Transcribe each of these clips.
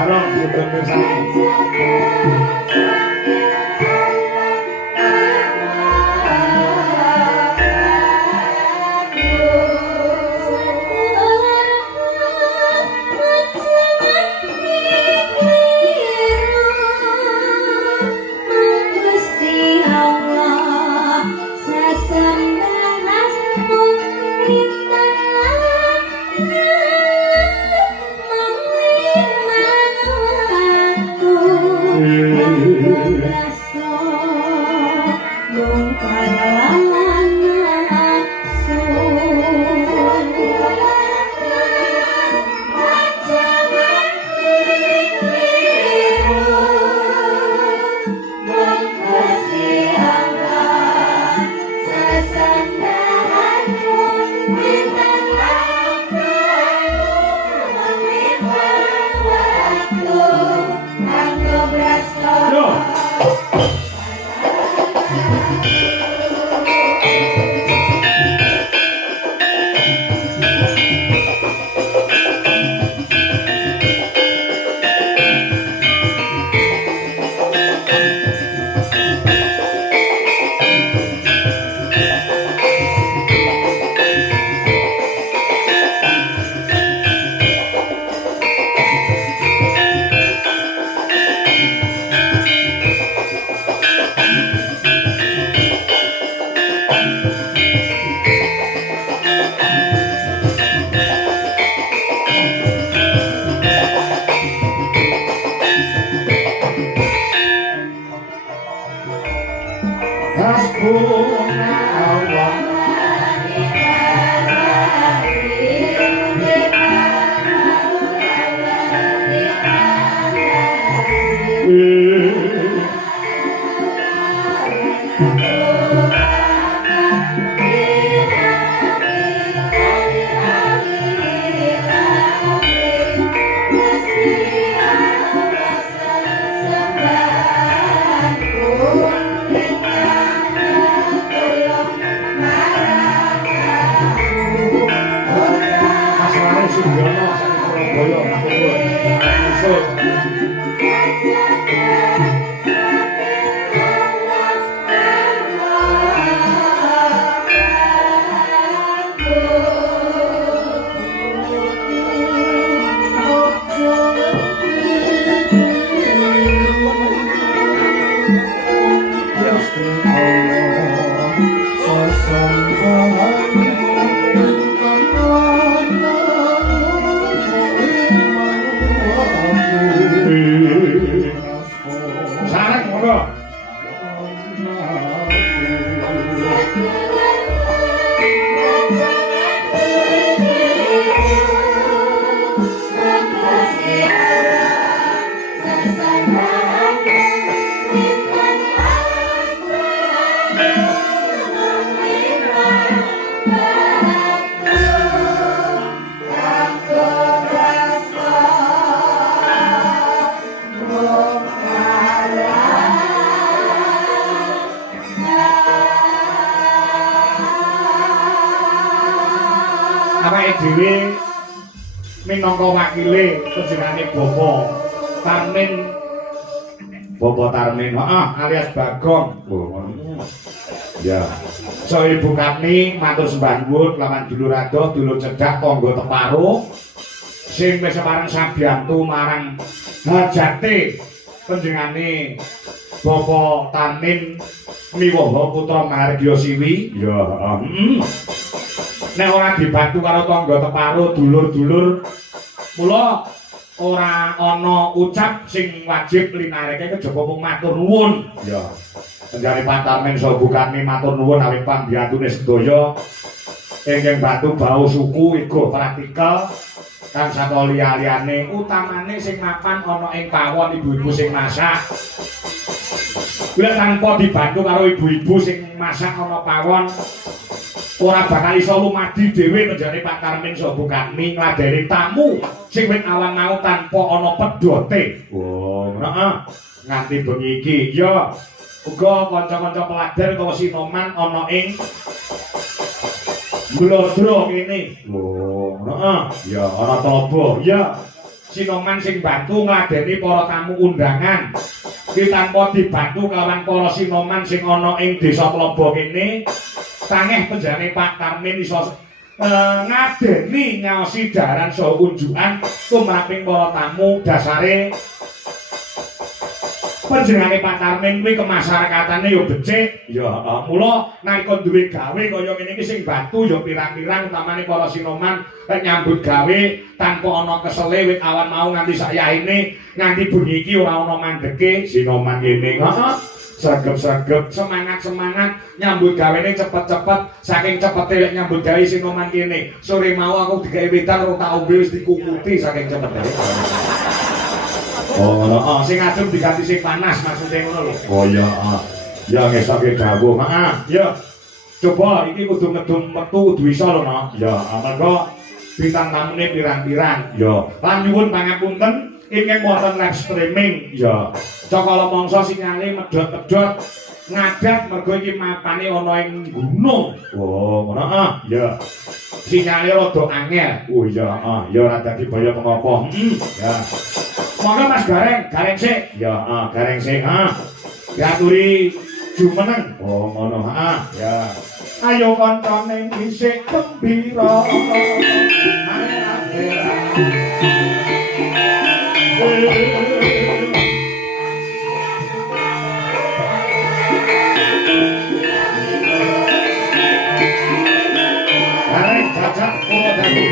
bareng juga dhewe minangka wakile panjenengane Bapak Tarmin alias Bagong. Ya. So Ibu Katni matur sembah nuwun lawan dulur adoh, dulur cedhak tangga teparo sing wis semarang sabiyantu marang hajate panjenengane Bapak Tarmin miwaha putra Mahardya Siwi. Ya, nek ora dibantu karo tangga teparo dulur-dulur mula ora ana ucap sing wajib linareke kejaba mung matur nuwun. Ya. Panjenengane Pak Tarmin saha Bukani matur nuwun awit pambiyantune sedaya ingkang bantu bau suku ego praktikal kan saka liya-liyane utamane sing mapan ana ing pawon ibu-ibu sing masak. Bila tanpa dibantu karo ibu-ibu sing masak ana pawon ora bakal iso lumadi dhewe panjenengane Pak Tarmin saha Bukani ngladeni tamu sing wit awang-awang tanpa ana pedote. Oh, heeh. Nganti bengi iki ya uga kanca-kanca pelajar utawa sinoman ana ing Blodro kene. Oh, heeh. Ya ana Tobo. Ya. Sinoman sing bantu ngladeni para tamu undangan. Ki tanpa dibantu kawan para sinoman sing ana ing desa Klobo kene, tangeh penjane Pak Tarmin iso ngadeni ngaosi daharan saha unjukan tumraping para tamu. Dasare panjenengane Pak Tarmin kuwi kemasyarakatane ya becik, ya mula nalika duwe gawe kaya ngene iki sing bantu ya pirang-pirang utamane para sinoman lek nyambut gawe tanpa ana kesele wit awan mau nganti sayaine nganti bengi iki ora ana mandeke sinoman kene. Heeh. Sregep-sregep semangat-semangat nyambut gawene cepet-cepet saking cepete lek nyambut gawe sinoman kene. Sore mau aku digawe wedan ora tak ombe wis dikukuti saking cepete. Oh, sing adem diganti sing panas maksudnya ngono lho. Oh iya, ya ngesake dawuh. Heeh, ya. Coba iki kudu ngedum metu kudu iso lho, Nok. Ya, amarga bintang tamune pirang-pirang. Ya, lan nyuwun pangapunten ingkang wonten live streaming. Ya. Cakala mangsa sinyale medhot-medhot ngadat mergo iki mapane ana ing gunung. Oh, ngono. Ya. Sinyale rada angel. Oh iya, ya ora dadi baya mengapa. Ya. Monggo Mas Gareng sik. Ya, Gareng sik. Diaturi jumeneng. Oh, ngono. Ya. Ayo kancane isih gembira. Gareng jajak ora dadi.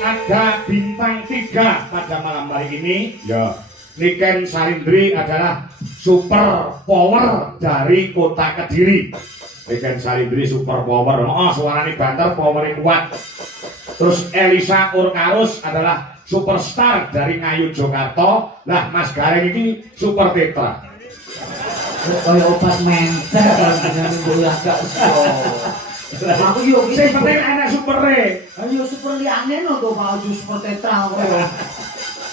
Ada bintang 3 pada malam hari ini. Ya. Niken Salindri adalah super power dari kota Kediri. Niken Salindri super power. Oh, suaranya banter, powernya kuat. Terus Elisa Urkarus adalah superstar dari Ngayu Jakarta. Lah Mas Gareng ini super tetra. Kaya obat mental kalau dengan minggu agak aku yo sing penting ana supere. Ayo super liyane no to mau super tetra koyo.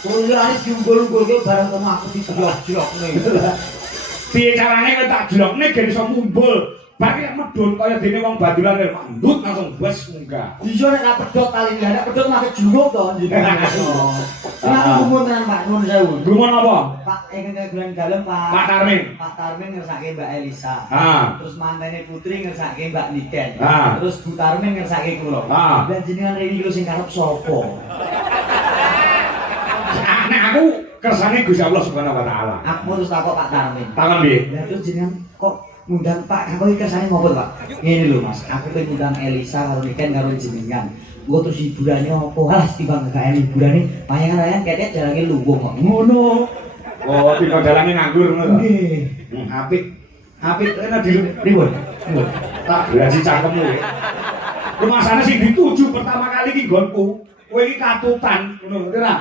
Kuliah diunggul-unggulke bareng karo aku dijlok-jlokne. Piye carane kowe tak jlokne gen iso mumbul. Bagi medhun kaya dene wong badulan mandut langsung bes munggah. Iya nek pedhot kali nek pedhot malah junguk to jenenge. Nah, gumun tenan Pak, nuwun sewu. Gumun apa? Pak ingkang bulan dalem Pak Tarmin. Pak Tarmin ngersake Mbak Elisa. Terus mantene Putri ngersake Mbak Niken. Terus Bu Tarmin ngersake kula. Dan jenengan rene iki sing karep sapa? Nek aku kersane Gusti Allah Subhanahu wa taala. Aku terus takok Pak Tarmin. Takon piye? Lah terus jenengan kok ngundang Pak, aku iki kersane ngopo Pak? Ngene lho Mas, aku pengen ngundang Elisa karo Niken karo jenengan. Engko terus hiburannya apa? Alas timbang gak hiburane, payangan rayan ketek jalange luwung kok. Ngono. Oh, tiba dalange nganggur ngono to. Nggih. Apik. Apik enak di Pripun? tak belaji cangkemmu. Rumasane sing dituju pertama kali iki nggonku. kowe iki katutan ngono ngerti ra?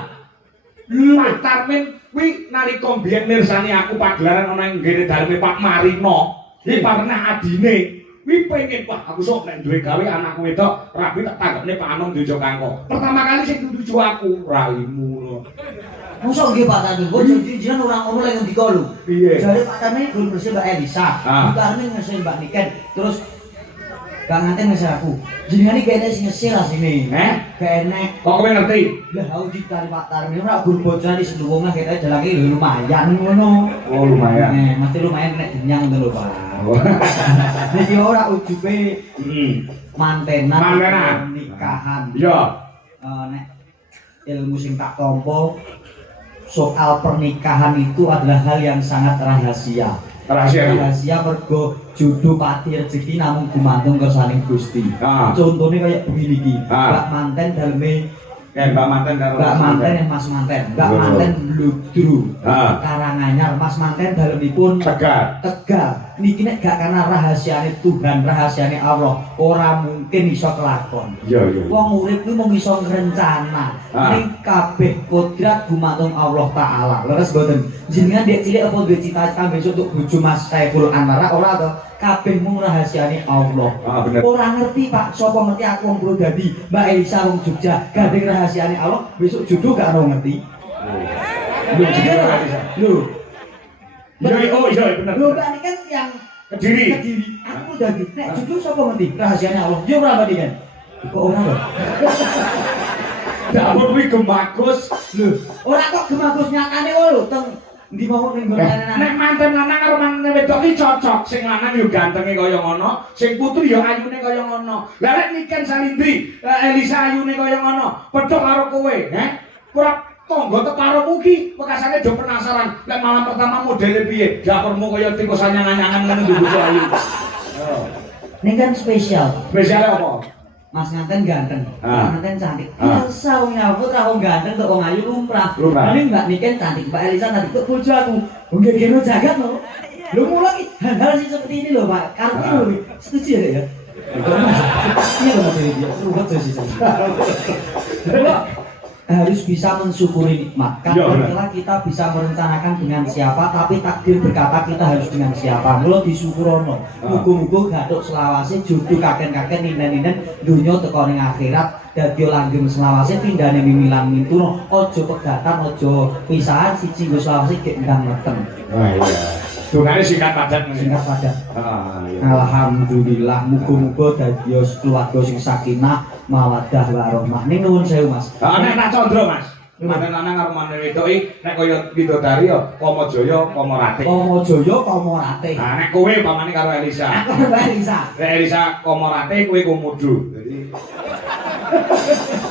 Pak Tarmin kuwi nalika mbiyen mirsani aku pagelaran ana ing nggene daleme Pak Marino. Iki pernah adine kuwi pengen wah aku sok nek duwe gawe anakku wedok rapi tak tanggepne Pak Anom Dojo Kangko. Pertama kali sing nuju aku raimu ngono. Mosok nggih Pak Tarmin, kok jenengan ora ngono lek ngendika lho. Piye? Jare Pak Tarmin belum bersih Mbak Elisa. Pak Tarmin ngesih Mbak Niken, terus gak nganten ngesih aku. Jenengan iki kene sing ngesih asline. Gak enek. Kok kowe ngerti? Lah aku dikari Pak Tarmin ora gur bocoran di seluwungan kita jalake lumayan ngono. Oh lumayan. Mesti lumayan nek denyang ngono lho Pak. Niki ora ujube mantenan nikahan. Iya. Nek ilmu sing tak tampa soal pernikahan itu adalah hal yang sangat rahasia. Rahasia mergo jodoh pati rezeki namung gumantung kersaning Gusti. Contohnya kayak begini iki. Mbak manten daleme Mbak manten karo Mbak manten yang Mas manten. Mbak manten Bludru. Karanganyar Mas manten dalemipun Tegal. Niki nek gak karena rahasiane Tuhan, rahasiane Allah, ora mungkin iso kelakon. Iya. Wong urip kuwi mung iso ngrencana. Ning kabeh kodrat gumantung Allah taala. Leres mboten? Jenengan dek cilik apa duwe cita-cita besok untuk bojo Mas Saiful Anwar ora to? Kabeh mung rahasiane Allah. Bener. Ora ngerti Pak, sapa ngerti aku wong Purwodadi, Mbak Elisa wong Jogja, gandeng rahasiane Allah, besok jodoh gak ora ngerti. Lho. Iya bener. Lho Mbak Niken yang Kediri. Aku Purwodadi. Nek jodoh sapa ngerti? Rahasiane Allah. Yo ora Mbak Niken. Kok ora lho? Dapur kuwi gemagus. Lho, ora kok gemagus nyatane lho teng ndi mau ning nggon lanang. Nek manten lanang karo manten wedok iki cocok. Sing lanang yo gantenge kaya ngono, sing putri yo ayune kaya ngono. Lah nek Niken Salindri, Elisa ayune kaya ngono, padha karo kowe, ora tangga teparomu ki bekasane do penasaran. Lek malam pertama modele piye? Dapurmu kaya tikus anyang-anyangan ngono bojo ayu. Ning kan spesial. Spesiale apa? Mas nganten ganteng, nganten cantik. Elsa wong nyambut ra wong ganteng kok wong ayu lumrah. Ning Mbak Niken cantik, Mbak Elisa cantik kok bojo aku. Nggih kene jagat lho. Lho mula iki hal-hal sing seperti ini lho Pak. Karep lho. Setuju ya? Iya lho Mas Dewi. Ruwet sih. Harus bisa mensyukuri nikmat. Kadang-kala kita bisa merencanakan dengan siapa, tapi takdir berkata kita harus dengan siapa. Mula disukurono. Muga-muga gathuk selawase jodoh kaken-kaken ninen-ninen donya teko ning akhirat dadi langgeng selawase pindhane mimilan mintuno. Aja pegatan, aja pisahan siji nggo selawase gek ndang meteng. Iya. Dongane singkat padat. Alhamdulillah, muga-muga dadi keluarga sing sakinah, mawaddah warahmah. Ning nuwun sewu Mas. Nek tak condro Mas. Manten lanang karo manten wedok iki nek kaya Widodari ya Kamajaya Kamarate. Kamajaya Kamarate. Nek kowe pamane karo Elisa. Aku Mbak Elisa. Nek Elisa Kamarate kowe Komodo. Dadi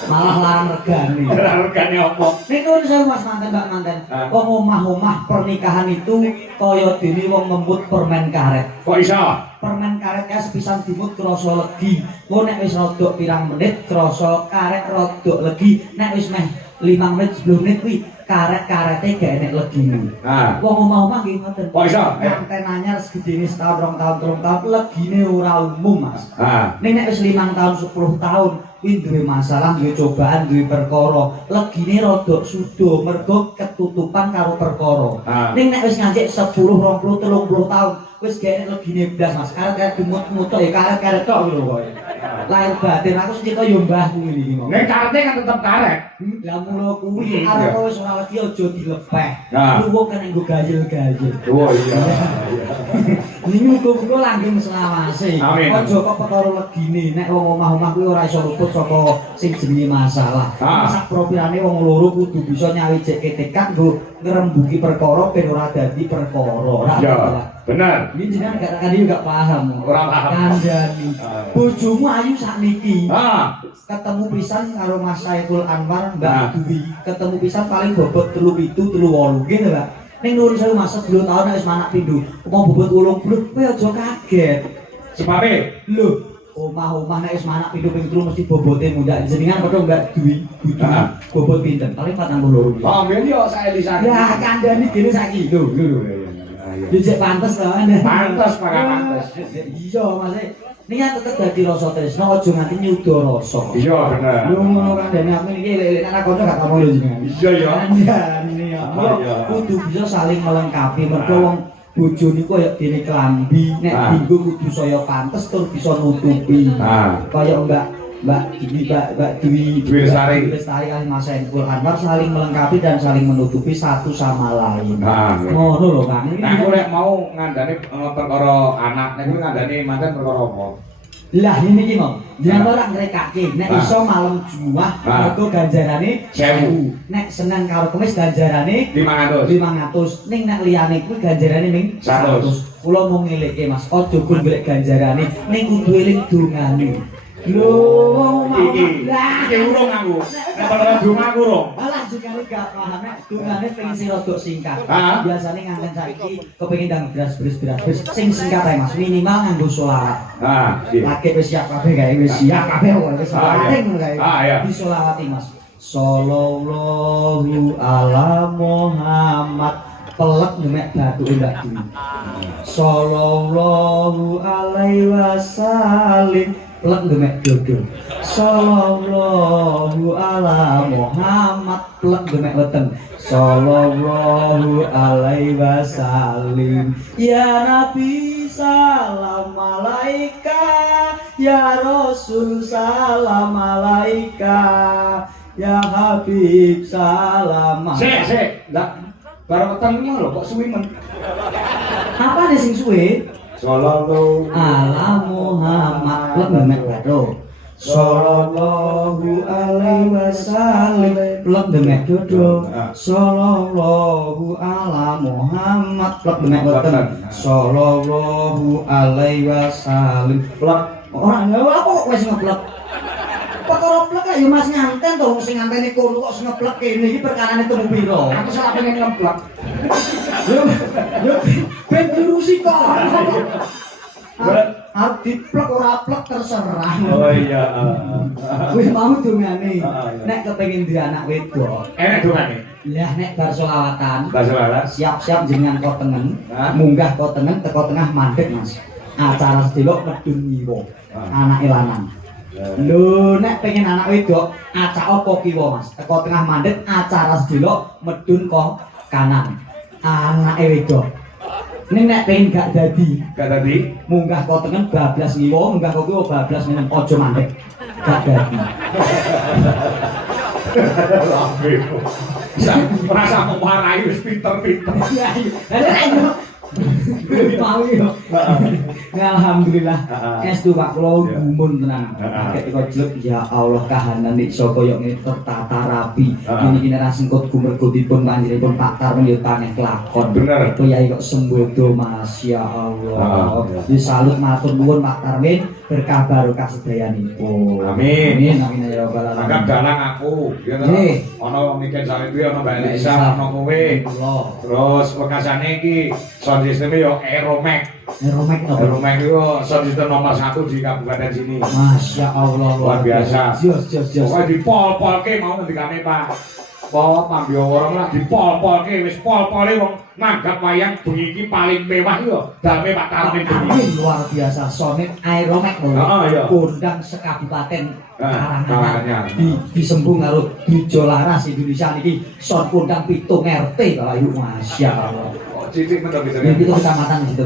malah larang regane. Regane apa? Nek nuwun sewu Mas manten Mbak manten. Wong omah-omah pernikahan itu kaya dene wong ngemput permen karet. Kok iso? Permen karet kae sepisan dimut krasa legi. Engko nek wis rada pirang menit krasa karet rada legi. Nek wis meh 5 menit 10 menit kuwi karet-karete gak enek legine. Wong omah-omah nggih ngoten. Kok iso? Manten anyar segedene setahun, 2 tahun, 3 tahun legine ora umum, Mas. Ning nek wis 5 tahun, 10 tahun kuwi duwe masalah, duwe cobaan, duwe perkara. Legine rada sudo mergo ketutupan karo perkara. Ning nek wis ngancik 10, 20, 30 tahun wis gak enek legine blas, Mas. Karet dimut-mutuk ya karet-karet tok lho kok. Lahir batin aku cerita yo mbahku iki. Nek karete kan tetep karet. Lah mula kuwi arep wis ora wedi aja dilepeh. Luwung kan nggo gayel-gayel. Oh iya. Niki muga-muga langgeng selawase. Aja kok perkara legine. Nek wong omah-omah kuwi ora iso luput saka sing jenenge masalah. Sak propirane wong loro kudu bisa nyawijeke tekad nggo ngrembuki perkara ben ora dadi perkara. Iya, bener. Iki jenengan kadang-kadang gak paham. Ora paham. Kandhani. Bojomu ayu sakniki. Ketemu pisan karo Mas Saiful Anwar, Mbak Dwi. Ketemu pisan paling bobot 37, 38 nggih, Mbak. Ning nuwun sewu Mas 10 tahun wis manak pindho. Mau bobot 80, kowe aja kaget. Sebabe, lho, omah-omah nek wis manak pindho ping 3 mesti bobote mundak. Jenengan padha Mbak Dwi, bobot pinten? Paling 42. Oh, mbiyen yo sak Elisa. Ya, kandhani dene saiki. Lho. iya. Dijek pantes to Anda. Pantes, Pak, pantes. Iya, Mas. Niat tetep dadi rasa tresno aja nganti nyuda rasa. Iya bener. Lho ngono kandhane aku iki lek anak kanca gak tamu lho jenengan. Iya ya. Andane ya. Kudu bisa saling melengkapi mergo wong bojo niku kaya dene klambi, nek dienggo kudu saya pantes tur bisa nutupi. Kaya Mbak Dwi Lestari kali Mas Engkul Anwar saling melengkapi dan saling menutupi satu sama lain. Ngono lho Kang. Nah, aku lek mau ngandani perkara anak, nek kuwi ngandani manten perkara apa? Lah ini iki mau, jenengan ora ngrekake, nek iso malam Jumat mergo ganjarane 1000. Nek Senin karo Kamis ganjarane 500. Ning nek liyane kuwi ganjarane ning 100. Kula mau ngelekke Mas, aja golek ganjarane, ning kudu eling dongane. Lho, iki urung aku. Nek perkara donga aku urung. Alah jekane gak paham nek dongane pengen sing rada singkat. Biasane nganten saiki kepengin ndang beras sing singkat ae Mas, minimal nganggo sholawat. Lagi wis siap kabeh gawe wis siap kabeh kok wis penting ngono kae. Disolawati Mas. Sallallahu ala Muhammad pelek nyemek batuke Mbak Dwi. Sallallahu alaihi wasallam pelek nyemek dodo. Sallallahu ala Muhammad pelek nyemek weteng. Sallallahu alaihi wasallam ya Nabi salam alaika ya Rasul salam alaika ya Habib salam. Sik, ndak bareng weteng lho kok suwi men. Apa nih sing suwe? Sallallahu ala Muhammad lemek batu. Sallallahu alaihi wasallam lemek dodo. Sallallahu ala Muhammad lemek weten. Sallallahu alaihi wasallam. Ora apa kok wis ngeplek. Perkara plek ya Mas nganten to sing ngantene kono kok ngeplek kene iki perkarane temu pira? aku salah pengen ngeplek. Yo ben diurusi kok. Arep diplek ora plek terserah. Oh iya, Wis mau dongane. Nek kepengin duwe anak wedok. Enak dongane. Lah nek bar selawatan. Siap-siap jenengan kotengen, munggah kotengen teko tengah mandek Mas. Acara sedelok medun ngiwa. Anake lanang. Lho nek pengen anak wedok, acak apa kiwa Mas? Teko tengah mandek acara sedelok medun kok kanan. Anake wedok. Ning nek pengen gak dadi, munggah kok tengen bablas ngiwa, munggah kok kiwa bablas menem aja mandek. Gak dadi. Rasa mau marahi wis pinter-pinter. Mau yo. Alhamdulillah. Estu Pak kula gumun tenan. Ketika jelek ya Allah kahanan nek iso koyo ngene tertata rapi. Niki nek singkut gumergo dipun panjenenganipun Pak Tarmen yo taneh kelakon. Bener. Kyai kok sembodo Masya Allah. Disalut matur nuwun Pak Tarmen berkah barokah sedayanipun. Amin. Amin ya rabbal alamin. Agak dalang aku, ya to. Ana Miken Sawiwi, ana Mbak Elisa, ana kowe. Terus wekasane iki sound system yo Aeromax. Aeromax itu sound system nomor 1 di kabupaten sini. Masya Allah luar biasa. Jos. Pokoknya dipol-polke mau ngendikane Pak. Pol pambio orang lah dipol-polke wis pol-pole wong nanggap wayang bengi iki paling mewah yo dame Pak Tarmen bengi. Luar biasa sonet Aeromax lho. Kondang sekabupaten Karanganyar. Disembung karo Dijo Laras Indonesia niki son kondang 7 RT Bapak Ibu. Masya Allah. Cilik men to kecamatan di situ.